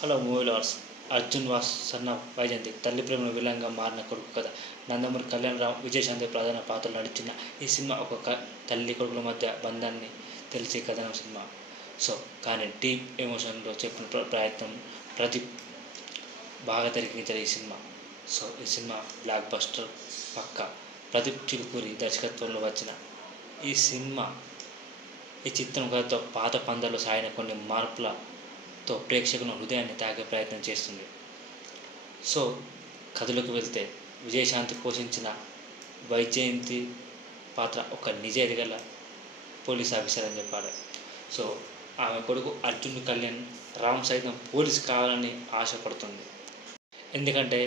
Hello movie lovers. Arjun was son of Vyjayanthi తల్లి ప్రేమను విలన్గా మారిన కొడుకు కథ. నందమూరి కళ్యాణరామ్, విజయశాంతి ప్రధాన పాత్రలు నటించిన ఈ సినిమా ఒక తల్లి కొడుకుల మధ్య బంధాన్ని తెలిసే కథనం సినిమా. కానీ డీప్ ఎమోషన్లో చెప్పిన ప్రయత్నం ప్రదీప్ బాగా తెరకెక్కించారు ఈ సినిమా. ఈ సినిమా బ్లాక్ బస్టర్ పక్క. ప్రదీప్ చిలుకూరి దర్శకత్వంలో వచ్చిన ఈ చిత్రం కథతో పాత పందాల్లో సాగిన కొన్ని మార్పులతో ప్రేక్షకుల హృదయాన్ని తాకే ప్రయత్నం చేస్తుంది. కథలోకి వెళ్తే, విజయశాంతి పోషించిన వైజయంతి పాత్ర ఒక నిజాయితీ గల పోలీస్ ఆఫీసర్ అని చెప్పాలి. ఆమె కొడుకు అర్జున్ కళ్యాణ్ రామ్ సైతం పోలీస్ కావాలని ఆశపడుతుంది. ఎందుకంటే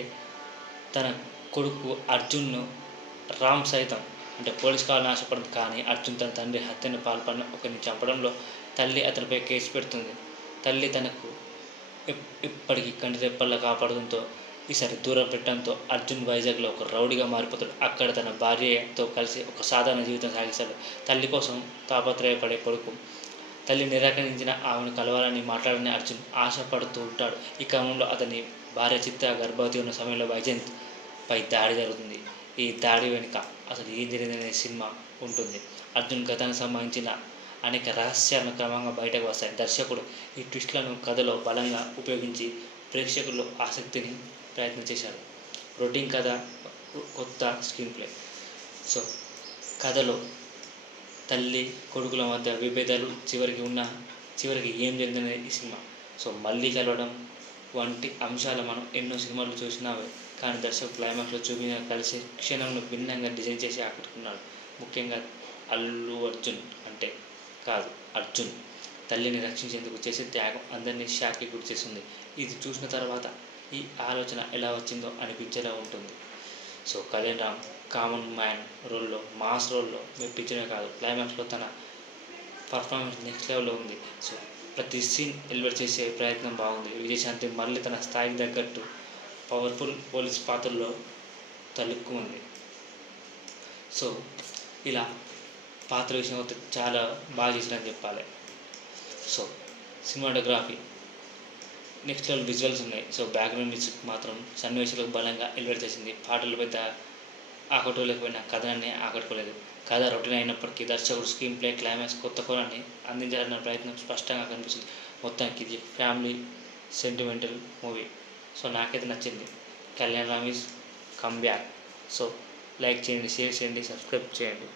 తన కొడుకు అర్జున్ను రామ్ సైతం పోలీస్ కావాలని ఆశపడుతుంది. కానీ అర్జున్ తన తండ్రి హత్యను పాల్పడిన ఒకరిని చంపడంలో తల్లి అతనిపై కేసు పెడుతుంది. తల్లి తనకు ఇప్పటికీ కంటి రెప్పల్లా కాపాడడంతో ఈసారి దూరం పెట్టడంతో అర్జున్ వైజాగ్లో ఒక రౌడీగా మారిపోతాడు. అక్కడ తన భార్యతో కలిసి ఒక సాధారణ జీవితం సాగిస్తాడు. తల్లి కోసం తాపత్రయపడే కొడుకు తల్లి నిరాకరించిన ఆమెను కలవాలని మాట్లాడని అర్జున్ ఆశపడుతూ ఉంటాడు. ఈ క్రమంలో అతని భార్య చిత్ర గర్భవతి ఉన్న సమయంలో వైజయంతిపై దాడి జరుగుతుంది. ఈ దాడి వెనుక అసలు ఏం జరిగిందనే సినిమా ఉంటుంది. అర్జున్ గతానికి సంబంధించిన అనేక రహస్యాలను క్రమంగా బయటకు వస్తాయి. దర్శకుడు ఈ ట్విస్ట్లను కథలో బలంగా ఉపయోగించి ప్రేక్షకుల్లో ఆసక్తిని ప్రయత్నం చేశారు. రొటీన్ కథ, కొత్త స్క్రీన్ ప్లే. కథలో తల్లి కొడుకుల మధ్య విభేదాలు చివరికి ఏం జరిగిందనే ఈ సినిమా. మళ్ళీ కలవడం వంటి అంశాలు మనం ఎన్నో సినిమాలు చూసినావే. కానీ దర్శకుడు క్లైమాక్స్లో చూపిన కలిసి క్షణంలో భిన్నంగా డిజైన్ చేసి ఆకట్టుకున్నాడు. ముఖ్యంగా అల్లు అర్జున్ తల్లిని రక్షించేందుకు చేసే త్యాగం అందరినీ షాక్కి గురి చేస్తుంది. ఇది చూసిన తర్వాత ఈ ఆలోచన ఎలా వచ్చిందో అనిపించేలా ఉంటుంది. కళ్యాణ్ రామ్ కామన్ మ్యాన్ రోల్లో, మాస్ రోల్లో మెప్పించడమే కాదు, క్లైమాక్స్లో తన పర్ఫార్మెన్స్ నెక్స్ట్ లెవెల్లో ఉంది. ప్రతి సీన్ ఎలివేట్ చేసే ప్రయత్నం బాగుంది. విజయశాంతి మళ్ళీ తన స్థాయికి తగ్గట్టు పవర్ఫుల్ పోలీస్ పాత్రలో తలుక్కుమంది. ఇలా పాత్ర విషయం అయితే చాలా బాగా చేసిరని చెప్పాలి. సినిమాటోగ్రఫీ నెక్స్ట్ లెవెల్ విజువల్స్ ఉన్నాయి. బ్యాక్గ్రౌండ్ మ్యూజిక్ మాత్రం సన్నివేశాలకు బలంగా ఎలివేట్ చేసింది. పాటలు పెద్ద ఆకట్టుకోలేకపోయినా కథనాన్ని ఆకట్టుకోలేదు. కథ రొటీన్ అయినప్పటికీ దర్శకుడు స్క్రీన్ ప్లే, క్లైమాక్స్ కొత్త కోణాన్ని అందించాలన్న ప్రయత్నం స్పష్టంగా కనిపిస్తుంది. మొత్తానికి ఇది ఫ్యామిలీ సెంటిమెంటల్ మూవీ. నాకైతే నచ్చింది. Kalyan Ram is come back. Like చేయండి, షేర్ చేయండి, సబ్స్క్రైబ్ చేయండి.